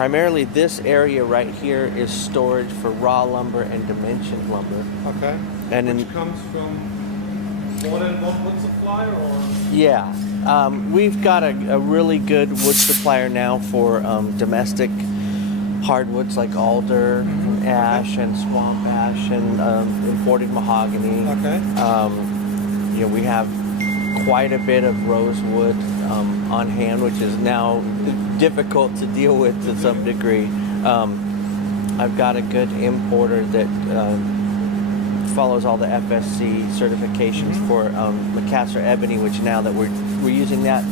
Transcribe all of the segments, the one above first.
primarily this area right here is storage for raw lumber and dimensioned lumber. Okay. And Which comes from more than one wood supplier, or? Yeah, we've got a really good wood supplier now for domestic hardwoods like alder, ash, and swamp ash, and imported mahogany. Okay. You know, we have quite a bit of rosewood on hand, which is now difficult to deal with to some degree. I've got a good importer that follows all the FSC certifications for Macassar ebony, which now that we're using that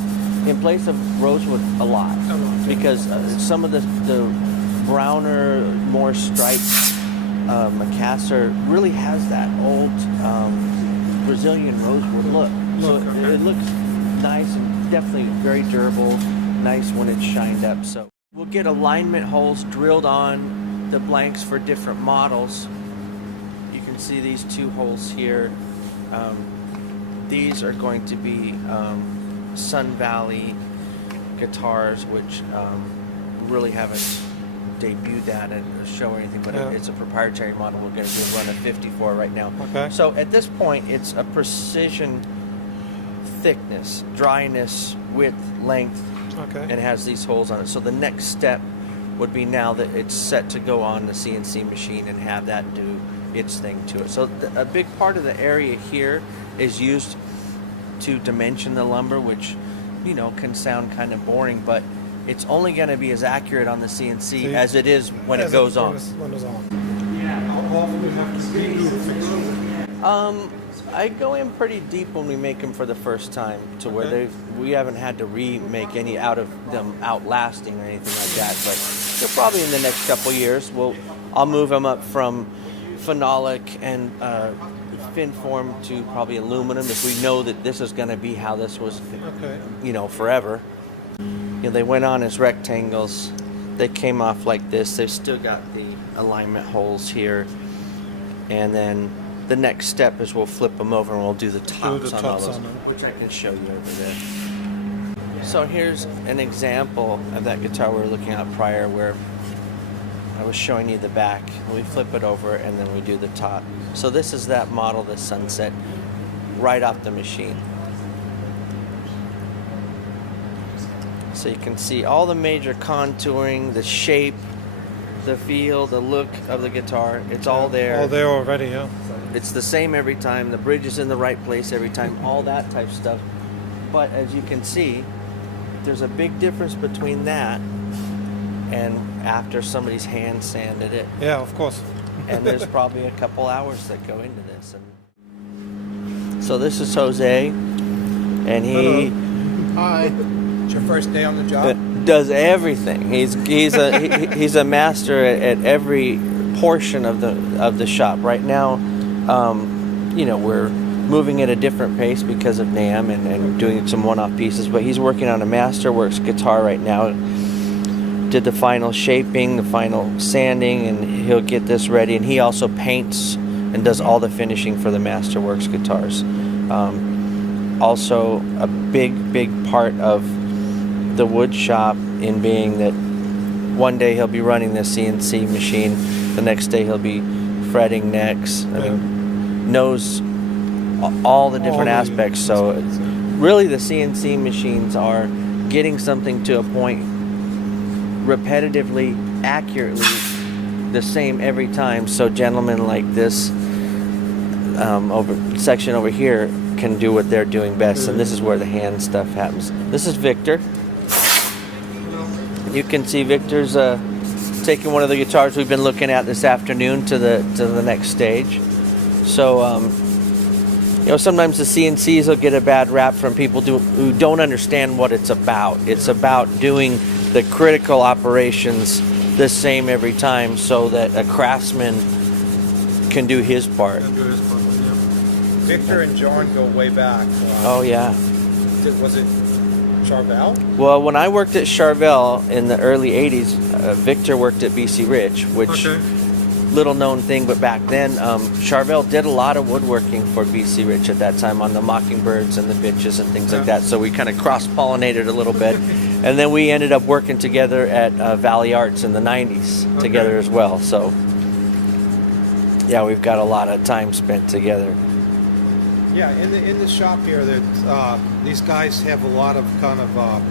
in place of rosewood a lot, because some of the browner, more striped Macassar really has that old Brazilian rosewood look. So it looks nice and definitely very durable, nice when it's shined up. So we'll get alignment holes drilled on the blanks for different models. You can see these two holes here. These are going to be Sun Valley guitars, which really haven't debuted that and show anything, but it's a proprietary model. We're going to do a run of 54 right now. Okay. So at this point, it's a precision thickness, dryness, width, length, and it has these holes on it. So the next step would be, now that it's set to go on the CNC machine, and have that do its thing to it. So a big part of the area here is used to dimension the lumber, which, you know, can sound kind of boring, but it's only going to be as accurate on the CNC as it is when it goes on. When it's on. Yeah. How often do you have to redo the fixture? I go in pretty deep when we make them for the first time, to where we haven't had to remake any out of them outlasting or anything like that. But they're probably in the next couple years. I'll move them up from phenolic and fin form to probably aluminum, if we know that this is going to be how this was, you know, forever. You know, they went on as rectangles. They came off like this. They've still got the alignment holes here. And then the next step is we'll flip them over and we'll do the tops on all those, which I can show you over there. So here's an example of that guitar we were looking at prior, where I was showing you the back. We flip it over and then we do the top. So this is that model, the Sunset, right off the machine. So you can see all the major contouring, the shape, the feel, the look of the guitar. It's all there. All there already, yeah. It's the same every time. The bridge is in the right place every time. All that type of stuff. But as you can see, there's a big difference between that and after somebody's hand sanded it. Yeah, of course. And there's probably a couple hours that go into this. And so this is Jose, and he... Hi. It's your first day on the job? Does everything. He's a master at every portion of the shop. Right now, you know, we're moving at a different pace because of NAMM and doing some one-off pieces. But he's working on a Masterworks guitar right now. Did the final shaping, the final sanding, and he'll get this ready. And he also paints and does all the finishing for the Masterworks guitars. Also, a big part of the wood shop, in being that one day he'll be running the CNC machine, the next day he'll be fretting necks. I mean, knows all the different aspects. So really, the CNC machines are getting something to a point repetitively, accurately, the same every time. So gentlemen like this section over here can do what they're doing best, and this is where the hand stuff happens. This is Victor. You can see Victor's taking one of the guitars we've been looking at this afternoon to the next stage. So you know, sometimes the CNCs will get a bad rap from people who don't understand what it's about. It's about doing the critical operations the same every time, so that a craftsman can do his part. Victor and John go way back. Oh yeah. Was it Charvel? Well, when I worked at Charvel in the early 80s, Victor worked at BC Rich, which little known thing, but back then Charvel did a lot of woodworking for BC Rich at that time on the Mockingbirds and the Bitches and things like that. So we kind of cross-pollinated a little bit. And then we ended up working together at Valley Arts in the 90s together as well. So, yeah, we've got a lot of time spent together. Yeah, in the shop here, that these guys have a lot of kind of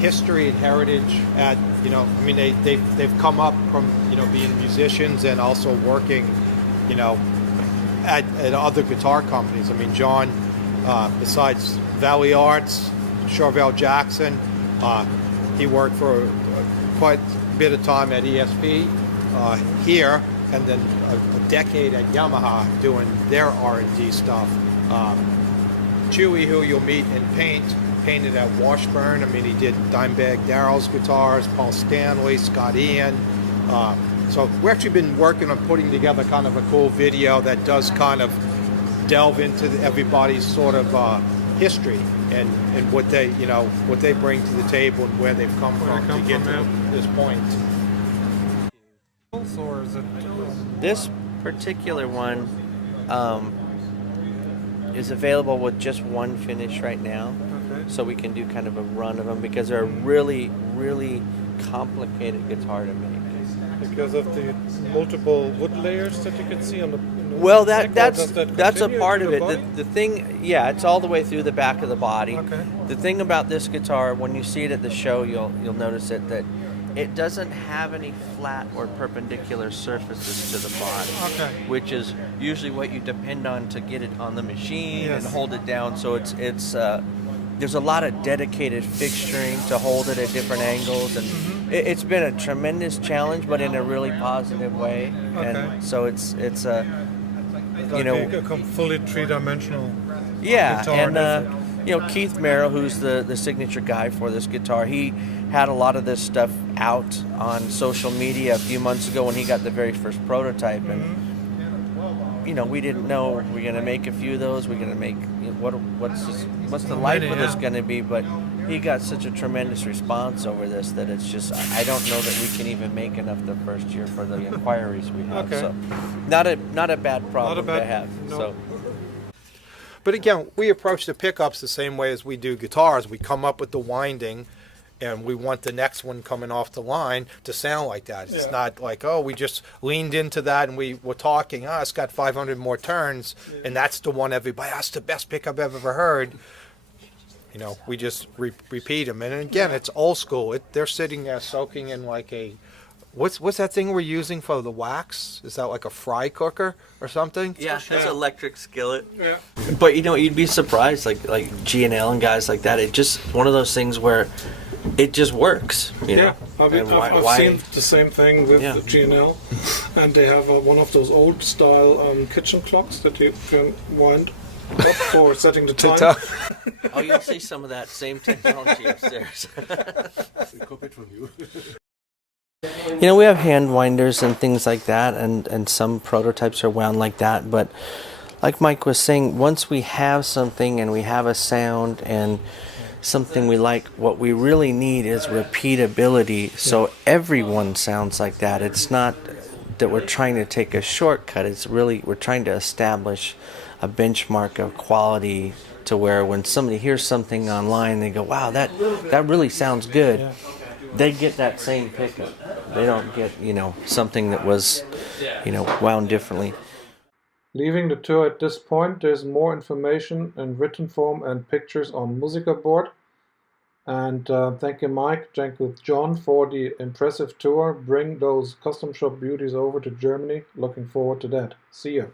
history and heritage. At I mean, they've come up from being musicians and also working, at other guitar companies. I mean, John, besides Valley Arts, Charvel Jackson, he worked for quite a bit of time at ESP here, and then a decade at Yamaha doing their R&D stuff. Chewy, who you'll meet in painted at Washburn. I mean, he did Dimebag Darrell's guitars, Paul Stanley, Scott Ian. So we've actually been working on putting together kind of a cool video that does kind of delve into everybody's sort of history and what they what they bring to the table and where they've come from to get to this point. Or is it? This particular one is available with just one finish right now. Okay. So we can do kind of a run of them because they're a really, really complicated guitar to make. Because of the multiple wood layers that you can see on the Well, back, or does that's a continue part to of the it. body? The thing, yeah, it's all the way through the back of the body. Okay. The thing about this guitar, when you see it at the show, you'll notice it that it doesn't have any flat or perpendicular surfaces to the body, Okay. which is usually what you depend on to get it on the machine Yes. and hold it down. So it's there's a lot of dedicated fixturing to hold it at different angles, and it's been a tremendous challenge, but in a really positive way. Okay. And so it's a Like a fully three-dimensional. yeah, guitar and effort. Keith Merrill, who's the signature guy for this guitar, he had a lot of this stuff out on social media a few months ago when he got the very first prototype, and we didn't know we're going to make a few of those. We're going to make what's the life of this going to be, but he got such a tremendous response over this that it's just I don't know that we can even make enough the first year for the inquiries we have. Okay. So not a bad problem to have. no. So. But again, we approach the pickups the same way as we do guitars. We come up with the winding, and we want the next one coming off the line to sound like that. It's Yeah. not like, oh, we just leaned into that and we were talking, it's got 500 more turns, and that's the one everybody, that's the best pickup I've ever heard. We just repeat them. And again, it's old school. They're sitting there soaking in like a, what's that thing we're using for the wax? Is that like a fry cooker or something? Yeah, that's an electric skillet. Yeah. But you'd be surprised, like G&L and guys like that. It just one of those things where it just works. Yeah, I've And I've seen the same thing with Yeah. the G&L, and they have one of those old style kitchen clocks that you can wind up for setting the time. Oh, you'll see some of that same technology upstairs. We have hand winders and things like that, and some prototypes are wound like that. But like Mike was saying, once we have something and we have a sound and something we like, what we really need is repeatability, so everyone sounds like that. It's not that we're trying to take a shortcut. It's really we're trying to establish a benchmark of quality to where when somebody hears something online, they go, wow, that really sounds good. Yeah. They get that same pickup. They don't get, something that was, wound differently. Leaving the tour at this point, there's more information in written form and pictures on Musiker-Board. And thank you, Mike. Thank you, John, for the impressive tour. Bring those custom shop beauties over to Germany. Looking forward to that. See you.